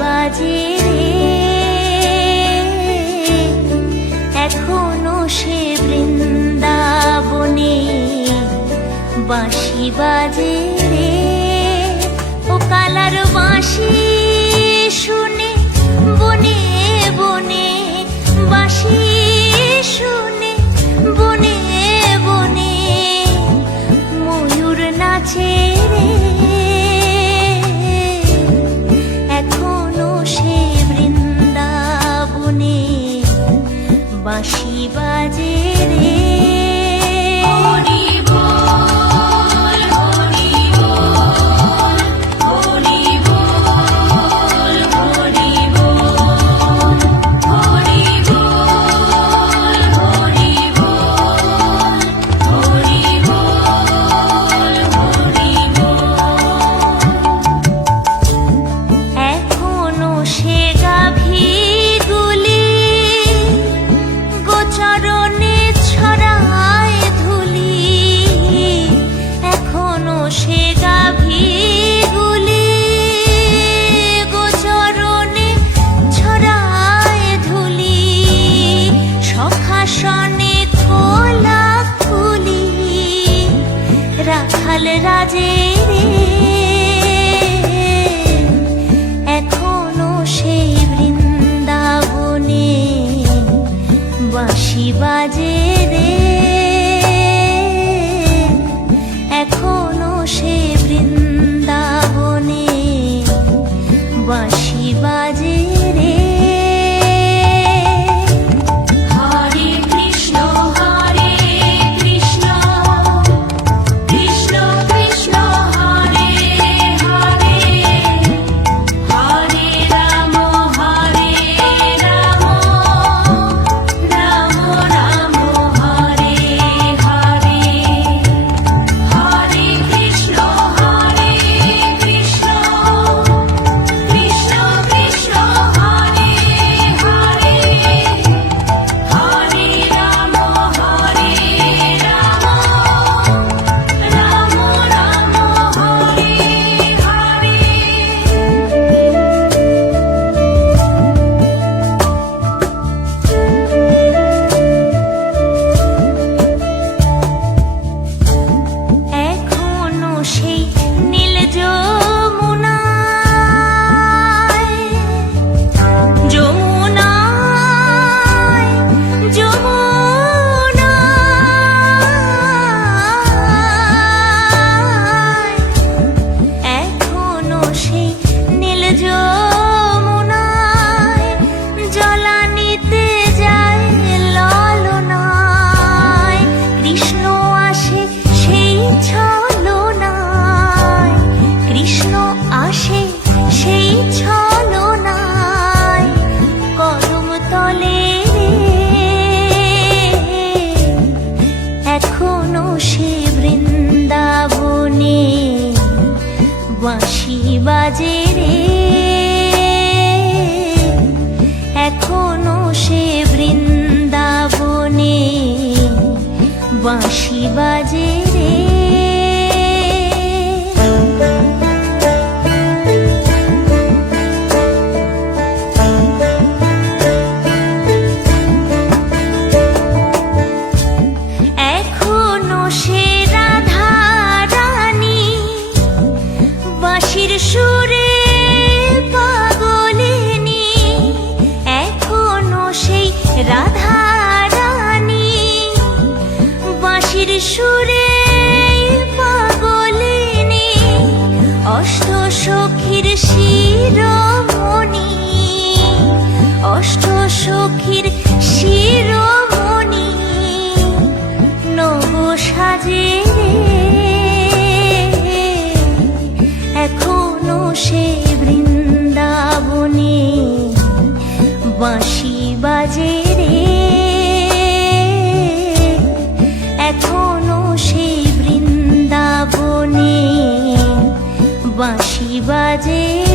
বাজে রে। এখনও সে বৃন্দাবনে বাঁশি বাজে রে। machine. কাল রাজে এখনও সে বৃন্দাবনে বাঁশি বাজে রে। এখনও সে বৃন্দাবনে বাঁশি বাজে সে বৃন্দাবনে বাঁশি বাজে রে। এখনও সে বৃন্দাবনে বাঁশি বাজে।